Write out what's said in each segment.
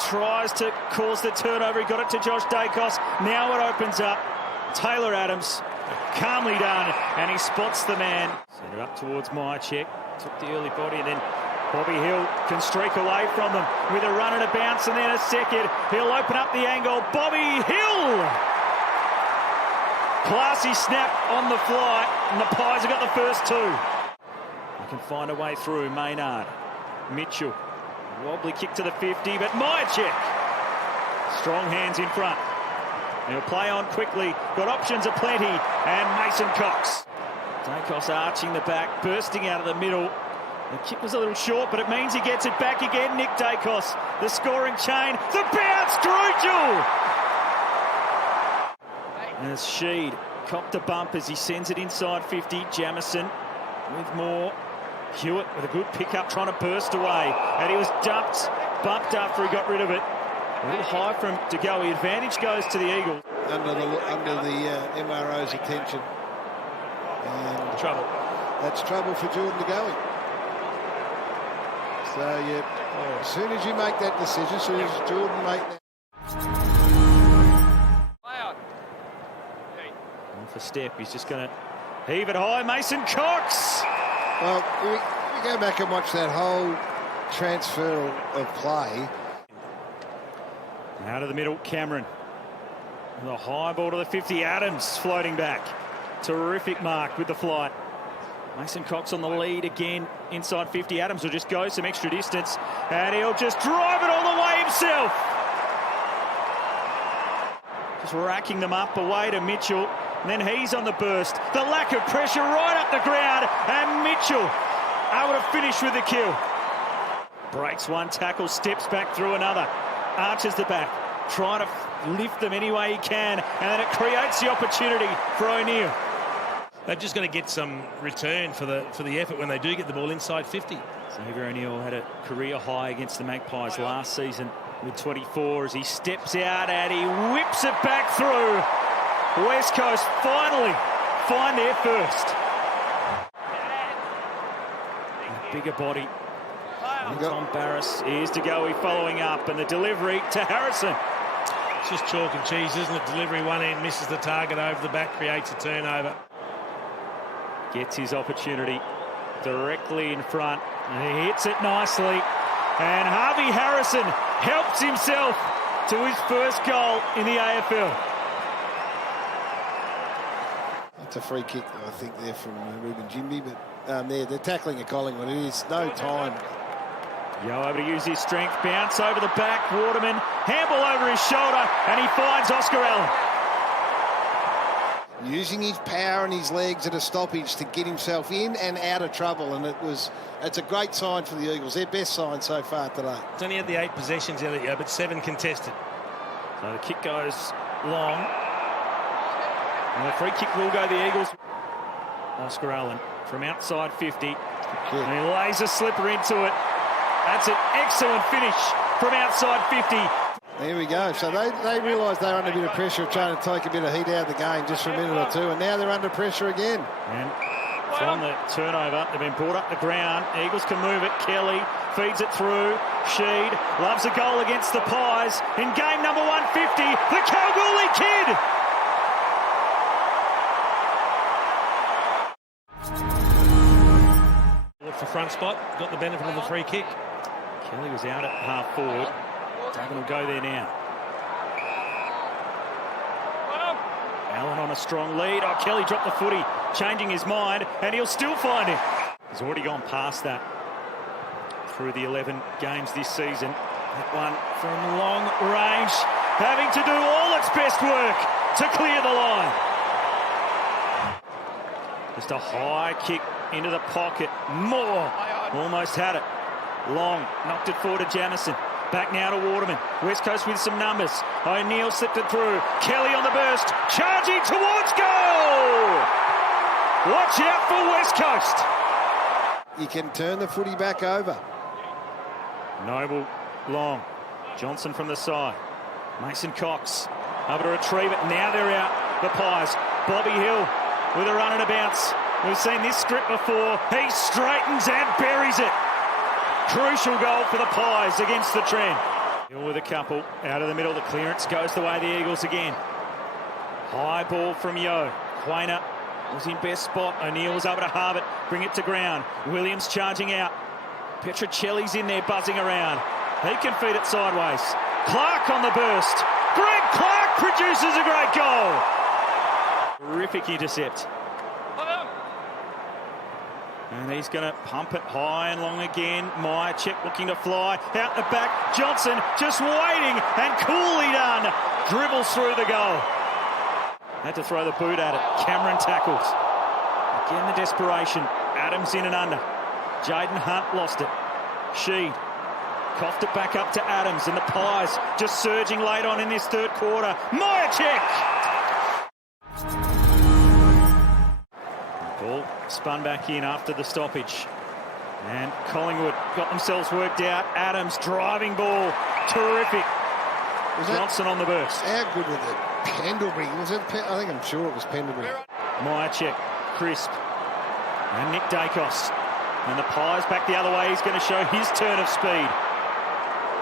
tries to cause the turnover. He got it to Josh Dacos. Now it opens up. Taylor Adams, calmly done, and he spots the man. Sent it up towards Myercheck. Took the early body, and then Bobby Hill can streak away from them with a run and a bounce, and then a second. He'll open up the angle. Bobby Hill! Classy snap on the fly, and the Pies have got the first two. They can find a way through. Maynard. Mitchell. Wobbly kick to the 50, but Myercheck. Strong hands in front. He'll play on quickly. Got options aplenty. And Mason Cox. Dacos arching the back, bursting out of the middle. The kick was a little short, but it means he gets it back again. Nick Dacos, the scoring chain. The bounce, Drujal! As Sheed copped a bump as he sends it inside 50. Jamison with more. Hewitt with a good pickup, trying to burst away. And he was bumped after he got rid of it. A little high from DeGoey. Advantage goes to the Eagles. Under the MRO's attention. And trouble. That's trouble for Jordan DeGoey. So, as soon as you make that decision, as soon as Jordan make that... Off a step, he's just going to heave it high. Mason Cox! Well, we go back and watch that whole transfer of play. Out of the middle, Cameron. The high ball to the 50, Adams floating back. Terrific mark with the flight. Mason Cox on the lead again, inside 50. Adams will just go some extra distance, and he'll just drive it all the way himself. Just racking them up away to Mitchell, and then he's on the burst. The lack of pressure right up the ground, and Mitchell able to finish with the kill. Breaks one tackle, steps back through another, arches the back, trying to lift them any way he can, and then it creates the opportunity for O'Neill. They're just going to get some return for the effort when they do get the ball inside 50. Xavier O'Neill had a career high against the Magpies last season with 24 as he steps out and he whips it back through. West Coast finally find their first. Bigger body. Tom Barras is to go. He following up, and the delivery to Harrison. It's just chalk and cheese, isn't it? Delivery one end, misses the target over the back, creates a turnover. Gets his opportunity directly in front, and he hits it nicely. And Harvey Harrison helps himself to his first goal in the AFL. That's a free kick, I think, there from Ruben Jimby, but they're tackling a Collingwood. It is no time. Yo able to use his strength, bounce over the back, Waterman, handball over his shoulder, and he finds Oscar Allen. Using his power and his legs at a stoppage to get himself in and out of trouble, and it's a great sign for the Eagles, their best sign so far today. It's only had the 8 possessions, Elliot, but 7 contested. So the kick goes long, and the free kick will go the Eagles. Oscar Allen from outside 50, and he lays a slipper into it. That's an excellent finish from outside 50. There we go. So they realised they were under a bit of pressure of trying to take a bit of heat out of the game just for a minute or two, and now they're under pressure again. And from the turnover, they've been brought up the ground. Eagles can move it. Kelly feeds it through. Sheed loves a goal against the Pies in game number 150. The Kalgoorlie Kid! For front spot, got the benefit of the free kick. Kelly was out at half forward. Duggan will go there now. Allen on a strong lead. Oh, Kelly dropped the footy, changing his mind, and he'll still find him. He's already gone past that through the 11 games this season. That one from long range, having to do all its best work to clear the line. Just a high kick into the pocket. Moore almost had it. Long knocked it forward to Jamison. Back now to Waterman. West Coast with some numbers. O'Neill slipped it through. Kelly on the burst. Charging towards goal! Watch out for West Coast. You can turn the footy back over. Noble, long. Johnson from the side. Mason Cox able to retrieve it. Now they're out. The Pies. Bobby Hill with a run and a bounce. We've seen this script before. He straightens and buries it. Crucial goal for the Pies against the trend. With a couple out of the middle, the clearance goes the way of the Eagles again. High ball from Yo. Quainer was in best spot. O'Neill was able to halve it, bring it to ground. Williams charging out. Petrocelli's in there buzzing around. He can feed it sideways. Clark on the burst. Greg Clark produces a great goal. Terrific intercept. And he's going to pump it high and long again. Myercheck looking to fly. Out the back. Johnson just waiting and coolly done. Dribbles through the goal. Had to throw the boot at it. Cameron tackles. Again the desperation. Adams in and under. Jaden Hunt lost it. Sheed coughed it back up to Adams, and the Pies just surging late on in this third quarter. Myercheck! Ball spun back in after the stoppage. And Collingwood got themselves worked out. Adams driving ball. Terrific. Johnson on the burst. How good was it? Pendlebury. Was it? I think I'm sure it was Pendlebury. Myercheck, crisp. And Nick Dacos. And the Pies back the other way. He's going to show his turn of speed.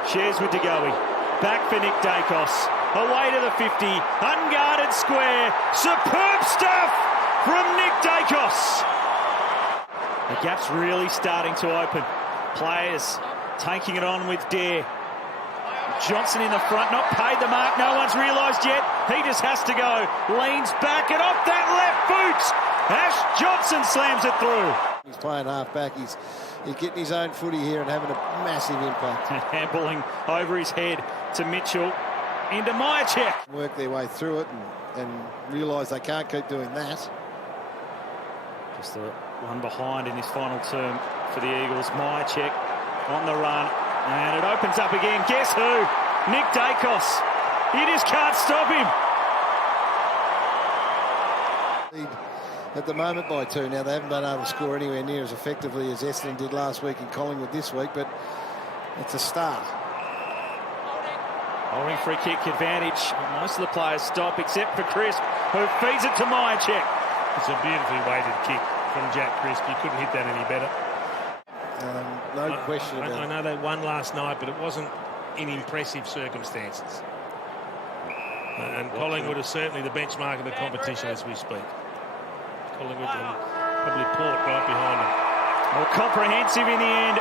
Shares with DeGoey. Back for Nick Dacos. Away to the 50. Unguarded square. Superb stuff from Nick Dacos. The gap's really starting to open. Players taking it on with dare. Johnson in the front, not paid the mark. No one's realised yet. He just has to go. Leans back and off that left boot. Ash Johnson slams it through. He's playing half back. He's getting his own footy here and having a massive impact. Handballing over his head to Mitchell. Into Myercheck. Work their way through it and realise they can't keep doing that. Just the one behind in his final term for the Eagles. Myercheck on the run. And it opens up again. Guess who? Nick Dacos. You just can't stop him. At the moment by 2. Now, they haven't been able to score anywhere near as effectively as Essendon did last week in Collingwood this week, but it's a start. Holding free kick advantage. Most of the players stop except for Crisp, who feeds it to Myercheck. It's a beautifully weighted kick from Jack Crisp. You couldn't hit that any better. No question about it. I know they won last night, but it wasn't in impressive circumstances. And Collingwood is certainly the benchmark of the competition as we speak. Collingwood and probably Port right behind them. Well, comprehensive in the end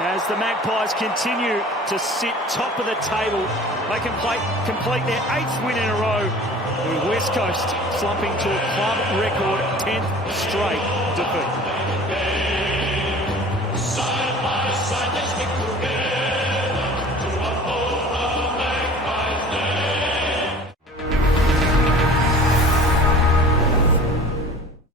as the Magpies continue to sit top of the table. They can complete their 8th win in a row, with West Coast slumping to a club record 10th straight defeat.